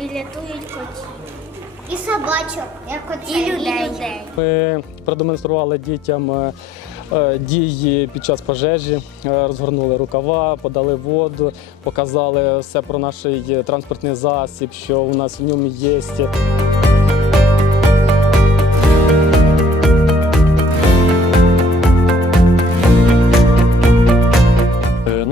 і рятують котів. І собачок, як оце, і людей. Ми продемонстрували дітям е, е, дії під час пожежі, е, розгорнули рукава, подали воду, показали все про наш транспортний засіб, що у нас в ньому є.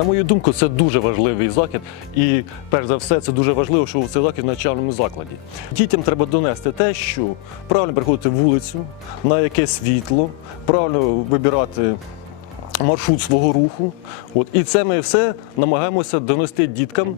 На мою думку, це дуже важливий захід, і перш за все, це дуже важливо, що це захід в навчальному закладі. Дітям треба донести те, що правильно приходити вулицю, на яке світло, правильно вибирати маршрут свого руху. От і це ми все намагаємося донести діткам.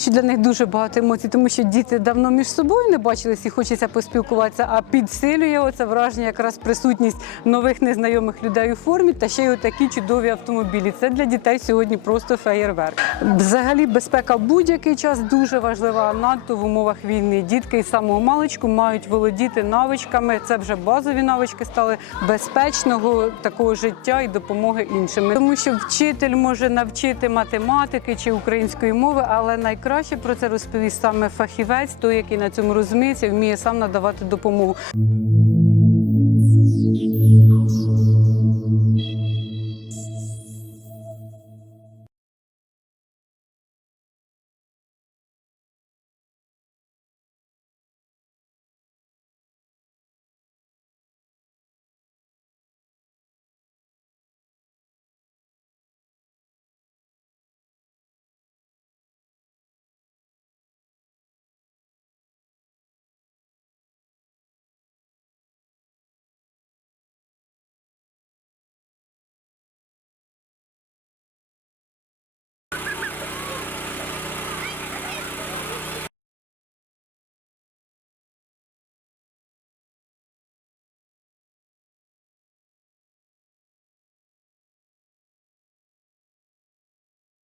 Що для них дуже багато емоцій, тому що діти давно між собою не бачились і хочеться поспілкуватися, а підсилює оце враження якраз присутність нових незнайомих людей у формі та ще й отакі чудові автомобілі. Це для дітей сьогодні просто феєрверк. Взагалі, безпека в будь-який час дуже важлива, надто в умовах війни. Дітки із самого маличку мають володіти навичками. Це вже базові навички стали безпечного такого життя і допомоги іншим. Тому що вчитель може навчити математики чи української мови, але найкраще про це розповість саме фахівець, той, який на цьому розуміється, вміє сам надавати допомогу.